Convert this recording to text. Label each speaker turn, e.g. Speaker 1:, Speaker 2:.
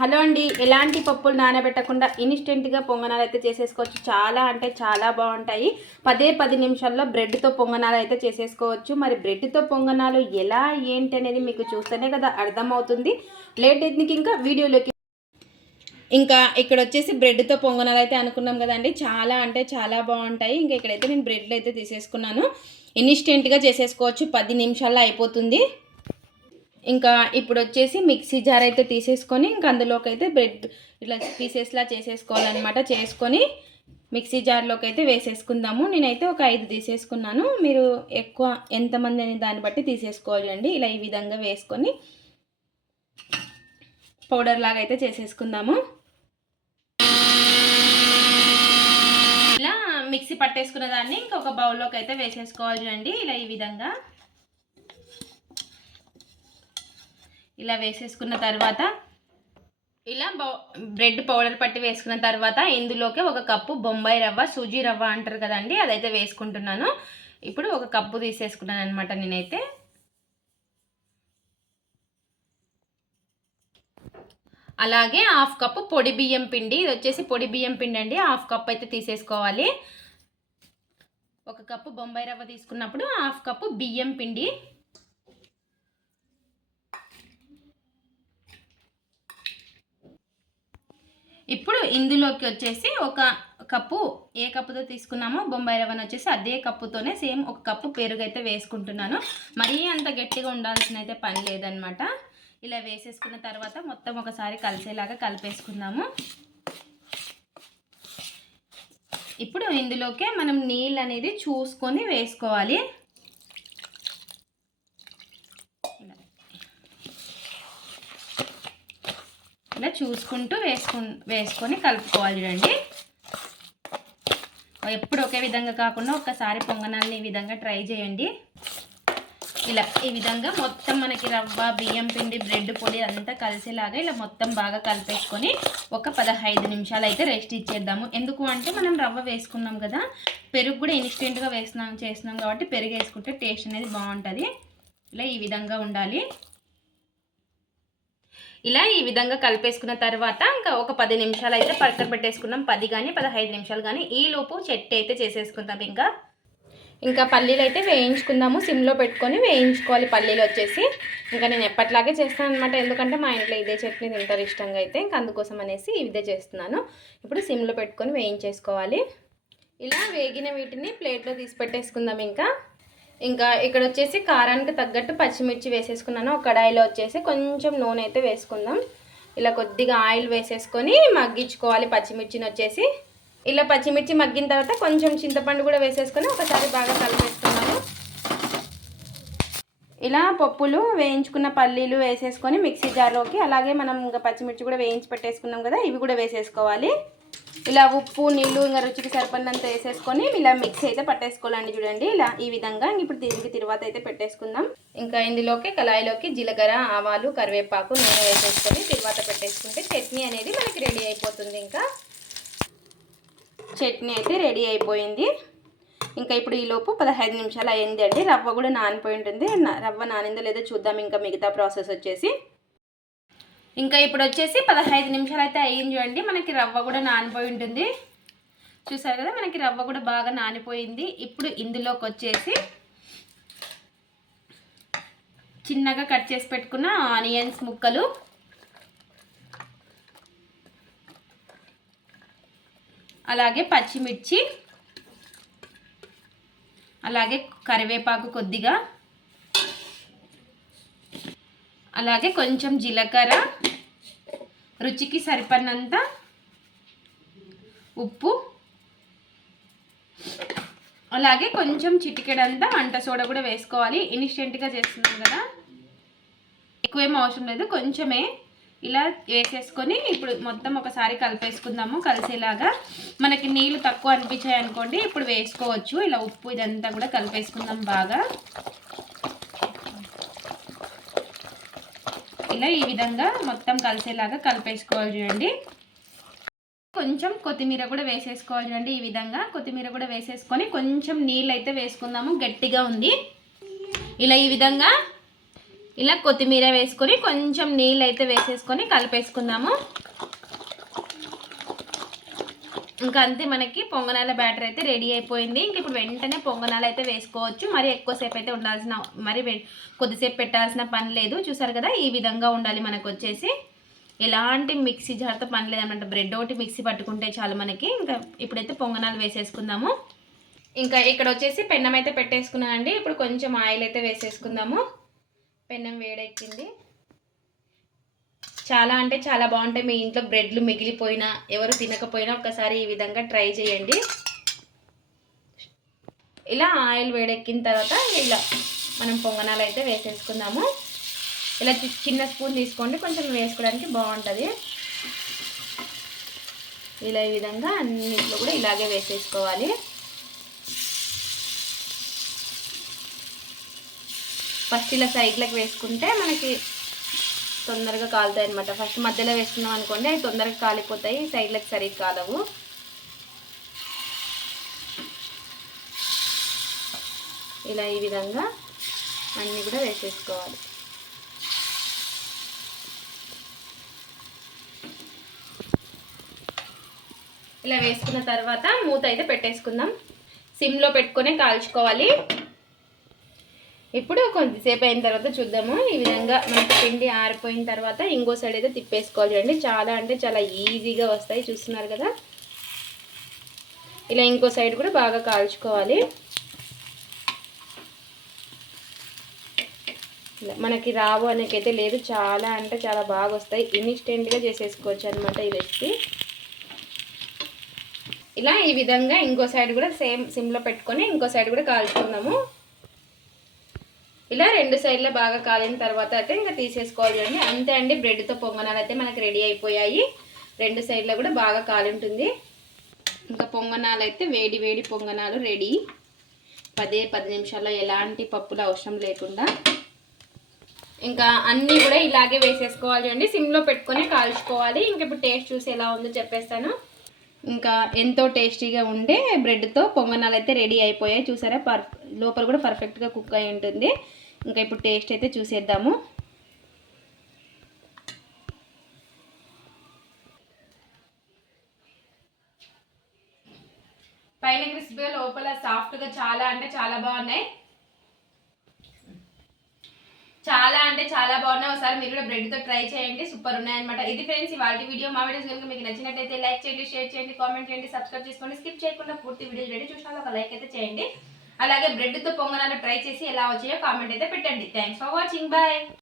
Speaker 1: Hello అండి. ఎలాంటి పప్పులు నానబెట్టకుండా ఇన్స్టెంట్గా పొంగనాలు అయితే చేసేసుకోవచ్చు. చాలా అంటే చాలా బాగుంటాయి. పదే పది నిమిషాల్లో బ్రెడ్తో పొంగనాలు అయితే చేసేసుకోవచ్చు. మరి బ్రెడ్తో పొంగనాలు ఎలా ఏంటి అనేది మీకు చూస్తేనే కదా అర్థమవుతుంది. లేట్ ఎత్నికి ఇంకా వీడియోలోకి ఇంకా ఇక్కడ వచ్చేసి బ్రెడ్తో పొంగనాలు అయితే అనుకున్నాం కదండి. చాలా అంటే చాలా బాగుంటాయి. ఇంకా ఇక్కడైతే నేను బ్రెడ్లు అయితే తీసేసుకున్నాను. ఇన్స్టెంట్గా చేసేసుకోవచ్చు. పది నిమిషాల్లో అయిపోతుంది. ఇంకా ఇప్పుడు వచ్చేసి మిక్సీ జార్ అయితే తీసేసుకొని ఇంకా అందులోకి అయితే బ్రెడ్ ఇట్లా పీసెస్లా చేసేసుకోవాలన్నమాట. చేసుకొని మిక్సీ జార్లోకి అయితే వేసేసుకుందాము. నేనైతే ఒక ఐదు తీసేసుకున్నాను. మీరు ఎక్కువ ఎంతమంది అనే దాన్ని బట్టి తీసేసుకోవాలండి. ఇలా ఈ విధంగా వేసుకొని పౌడర్ లాగా అయితే చేసేసుకుందాము. ఇలా మిక్సీ పట్టేసుకున్న దాన్ని ఇంకొక బౌల్లోకి అయితే వేసేసుకోవాలి అండి ఇలా ఈ విధంగా. ఇలా వేసేసుకున్న తర్వాత ఇలా బ్రెడ్ పౌడర్ పట్టి వేసుకున్న తర్వాత ఇందులోకి ఒక కప్పు బొంబాయి రవ్వ సూజీ రవ్వ అంటారు కదండి అదైతే వేసుకుంటున్నాను. ఇప్పుడు ఒక కప్పు తీసేసుకున్నాను అనమాట నేనైతే. అలాగే హాఫ్ కప్పు పొడి బియ్యం పిండి ఇది వచ్చేసి పొడి బియ్యం పిండి అండి హాఫ్ కప్ అయితే తీసేసుకోవాలి. ఒక కప్పు బొంబాయి రవ్వ తీసుకున్నప్పుడు హాఫ్ కప్పు బియ్యం పిండి ఇప్పుడు ఇందులోకి వచ్చేసి ఒక కప్పు ఏ కప్పుతో తీసుకున్నామో? బొంబాయి రవ్వను వచ్చేసి అదే కప్పుతోనే సేమ్ ఒక కప్పు పెరుగు అయితే వేసుకుంటున్నాను. మరీ అంత గట్టిగా ఉండాల్సిన అయితే పని లేదనమాట ఇలా వేసేసుకున్న తర్వాత మొత్తం ఒకసారి కలిసేలాగా కలిపేసుకుందాము. ఇప్పుడు ఇందులోకే మనం నీళ్ళు అనేది చూసుకొని వేసుకోవాలి. ఇలా చూసుకుంటూ వేసుకు వేసుకొని కలుపుకోవాలి చూడండి. ఎప్పుడు ఒకే విధంగా కాకుండా ఒక్కసారి పొంగనాలని ఈ విధంగా ట్రై చేయండి. ఇలా ఈ విధంగా మొత్తం మనకి రవ్వ బియ్యం పిండి బ్రెడ్ పొడి అంతా కలిసేలాగా ఇలా మొత్తం బాగా కలిపేసుకొని ఒక పదహైదు నిమిషాలు అయితే రెస్ట్ ఇచ్చేద్దాము. ఎందుకు అంటే మనం రవ్వ వేసుకున్నాం కదా పెరుగు కూడా ఇన్స్టెంట్గా వేస్తున్నాం చేస్తున్నాం కాబట్టి పెరుగు వేసుకుంటే టేస్ట్ అనేది బాగుంటుంది. ఇలా ఈ విధంగా ఉండాలి. ఇలా ఈ విధంగా కలిపేసుకున్న తర్వాత ఇంకా ఒక పది నిమిషాలు అయితే పక్కన పెట్టేసుకున్నాం. పది కానీ పదహైదు నిమిషాలు కానీ ఈ లోపు చెట్టు అయితే చేసేసుకుందాం ఇంకా. ఇంకా పల్లీలు అయితే వేయించుకుందాము. సిమ్లో పెట్టుకొని వేయించుకోవాలి పల్లీలు వచ్చేసి. ఇంకా నేను ఎప్పట్లాగే చేస్తాను అనమాట ఎందుకంటే మా ఇంట్లో ఇదే చట్నీ తింటారు ఇష్టంగా అయితే. ఇంకా అందుకోసం అనేసి ఇదే చేస్తున్నాను. ఇప్పుడు సిమ్లో పెట్టుకొని వేయించేసుకోవాలి. ఇలా వేగిన వీటిని ప్లేట్లో తీసి పెట్టేసుకుందాం ఇంకా. ఇంకా ఇక్కడ వచ్చేసి కారానికి తగ్గట్టు పచ్చిమిర్చి వేసేసుకున్నాను. ఒక కడాయిలో వచ్చేసి కొంచెం నూనె అయితే వేసుకుందాం. ఇలా కొద్దిగా ఆయిల్ వేసేసుకొని మగ్గించుకోవాలి పచ్చిమిర్చిని వచ్చేసి. ఇలా పచ్చిమిర్చి మగ్గిన తర్వాత కొంచెం చింతపండు కూడా వేసేసుకొని ఒకసారి బాగా కలిపేసుకున్నాను. ఇలా పప్పులు వేయించుకున్న పల్లీలు వేసేసుకొని మిక్సీ జార్లోకి అలాగే మనం ఇంకా పచ్చిమిర్చి కూడా వేయించి పెట్టేసుకున్నాం కదా ఇవి కూడా వేసేసుకోవాలి. ఇలా ఉప్పు నీళ్ళు ఇంకా రుచికి సరిపడినంత వేసేసుకొని ఇలా మిక్స్ అయితే పట్టేసుకోవాలండి చూడండి. ఇలా ఈ విధంగా ఇప్పుడు దీనికి తర్వాత అయితే పెట్టేసుకుందాం. ఇంకా ఇందులోకి కళాయిలోకి జీలకర్ర ఆవాలు కరివేపాకు నూనె వేసేసుకొని తర్వాత పెట్టేసుకుంటే చట్నీ అనేది మనకి రెడీ అయిపోతుంది ఇంకా. చట్నీ అయితే రెడీ అయిపోయింది. ఇంకా ఇప్పుడు ఈ లోపు పదహైదు నిమిషాలు అయింది అండి రవ్వ కూడా నానిపోయి ఉంటుంది. రవ్వ నానిందో లేదో చూద్దాం. ఇంకా మిగతా ప్రాసెస్ వచ్చేసి ఇంకా ఇప్పుడు వచ్చేసి పదహైదు నిమిషాలు అయితే అయ్యింది చూడండి. మనకి రవ్వ కూడా నానిపోయి ఉంటుంది. చూసారు కదా మనకి రవ్వ కూడా బాగా నానిపోయింది. ఇప్పుడు ఇందులోకి వచ్చేసి చిన్నగా కట్ చేసి పెట్టుకున్న ఆనియన్స్ ముక్కలు. అలాగే పచ్చిమిర్చి. అలాగే కరివేపాకు కొద్దిగా. అలాగే కొంచెం జీలకర్ర రుచికి సరిపడినంత ఉప్పు అలాగే కొంచెం చిటికెడంతా వంట సోడా కూడా వేసుకోవాలి. ఇన్స్టెంట్గా చేస్తున్నాం కదా. ఎక్కువేం అవసరం లేదు. కొంచెమే ఇలా వేసేసుకొని ఇప్పుడు మొత్తం ఒకసారి కలిపేసుకుందాము. కలిసేలాగా మనకి నీళ్ళు తక్కువ అనిపించాయి అనుకోండి ఇప్పుడు వేసుకోవచ్చు. ఇలా ఉప్పు ఇదంతా కూడా కలిపేసుకుందాం బాగా. ఇలా ఈ విధంగా మొత్తం కలిసేలాగా కలిపేసుకోవాలి చూడండి. కొంచెం కొత్తిమీర కూడా వేసేసుకోవాలి చూడండి ఈ విధంగా. కొత్తిమీర కూడా వేసేసుకొని కొంచెం నీళ్ళు అయితే వేసుకుందాము. గట్టిగా ఉంది. ఇలా ఈ విధంగా ఇలా కొత్తిమీర వేసుకొని కొంచెం నీళ్ళు అయితే వేసేసుకొని కలిపేసుకుందాము. ఇంకా అంతే మనకి పొంగనాల బ్యాటర్ అయితే రెడీ అయిపోయింది. ఇంక ఇప్పుడు వెంటనే పొంగనాలు అయితే వేసుకోవచ్చు. మరి ఎక్కువసేపు అయితే ఉండాల్సిన మరి వె- కొద్దిసేపు పెట్టాల్సిన పని లేదు. చూసారు కదా? ఈ విధంగా ఉండాలి మనకు వచ్చేసి. ఎలాంటి మిక్సీ జార్తో పని లేదన్నమాట బ్రెడ్ ఒకటి మిక్సీ పట్టుకుంటే చాలు మనకి. ఇంకా ఇప్పుడైతే పొంగనాలు వేసేసుకుందాము. ఇంకా ఇక్కడ వచ్చేసి పెన్నం అయితే పెట్టేసుకున్నానండి. ఇప్పుడు కొంచెం ఆయిల్ అయితే వేసేసుకుందాము. పెన్నం వేడెక్కింది. చాలా అంటే చాలా బాగుంటాయి. మీ ఇంట్లో బ్రెడ్లు మిగిలిపోయినా ఎవరు తినకపోయినా ఒకసారి ఈ విధంగా ట్రై చేయండి. ఇలా ఆయిల్ వేడెక్కిన తర్వాత ఇలా మనం పొంగనాలు అయితే వేసేసుకుందాము. ఇలా చి- చిన్న స్పూన్ తీసుకోండి. కొంచెం వేసుకోవడానికి బాగుంటుంది. ఇలా ఈ విధంగా అన్నిట్లో కూడా ఇలాగే వేసేసుకోవాలి. ఫస్ట్ ఇలా సైడ్లకు వేసుకుంటే మనకి తొందరగా కాలుతాయి అనమాట ఫస్ట్ మధ్యలో వేసుకున్నాం అనుకోండి అవి తొందరగా కాలిపోతాయి. సైడ్లకు సరిగ్గా కాలవు. ఇలా ఈ విధంగా అన్నీ కూడా వేసేసుకోవాలి. ఇలా వేసుకున్న తర్వాత మూత అయితే పెట్టేసుకుందాం. సిమ్లో పెట్టుకొని కాల్చుకోవాలి. ఇప్పుడు కొద్దిసేపు అయిన తర్వాత చూద్దాము. ఈ విధంగా మనకి పిండి ఆరిపోయిన తర్వాత ఇంకో సైడ్ అయితే తిప్పేసుకోవాలి చూడండి. చాలా అంటే చాలా ఈజీగా వస్తాయి. చూస్తున్నారు కదా? ఇలా ఇంకో సైడ్ కూడా బాగా కాల్చుకోవాలి. మనకి రావు అనేకైతే లేదు. చాలా అంటే చాలా బాగా వస్తాయి. ఇన్స్టెంట్గా చేసేసుకోవచ్చు అనమాట ఈ రెసిపీ ఇలా ఈ విధంగా ఇంకో సైడ్ కూడా సేమ్ సిమ్లో పెట్టుకొని ఇంకో సైడ్ కూడా కాల్చుకుందాము. ఇలా రెండు సైడ్ల బాగా కాలిన తర్వాత అయితే ఇంకా తీసేసుకోవాలి చూడండి అంతే అండి బ్రెడ్తో పొంగనాలు అయితే మనకి రెడీ అయిపోయాయి. రెండు సైడ్లో కూడా బాగా కాలింటుంది. ఇంకా పొంగనాలు అయితే వేడి వేడి పొంగనాలు రెడీ పదే పది నిమిషాల్లో ఎలాంటి పప్పులు అవసరం లేకుండా. ఇంకా అన్నీ కూడా ఇలాగే వేసేసుకోవాలి అండి సిమ్లో పెట్టుకొని కాల్చుకోవాలి. ఇంక ఇప్పుడు టేస్ట్ చూసి ఎలా ఉందో చెప్పేస్తాను. ఇంకా ఎంతో టేస్టీగా ఉండే బ్రెడ్తో పొంగనాలు అయితే రెడీ అయిపోయాయి. చూసారా పర్ లోపల కూడా పర్ఫెక్ట్గా కుక్ అయి ఉంటుంది. ఇంకా ఇప్పుడు టేస్ట్ అయితే చూసేద్దాము. పైన క్రిస్పీ లోపల సాఫ్ట్గా చాలా అంటే చాలా బాగున్నాయి. చాలా అంటే చాలా బాగున్నాయి. ఒకసారి మీరు కూడా బ్రెడ్తో ట్రై చేయండి. సూపర్ ఉన్నాయన్నమాట. ఇది ఫ్రెండ్స్ ఇవాళ వీడియో మా వీడియోస్ కనుక మీకు నచ్చినట్టయితే లైక్ చేయండి షేర్ చేయండి కామెంట్ చేయండి సబ్స్క్రైబ్ చేసుకోండి. స్కిప్ చేయకుండా పూర్తి వీడియో రెడీ చూసిన ఒక లైక్ అయితే చేయండి. అలాగే బ్రెడ్తో పొంగనాలు ట్రై చేసి ఎలా వచ్చాయో కామెంట్ అయితే పెట్టండి. Thanks for watching bye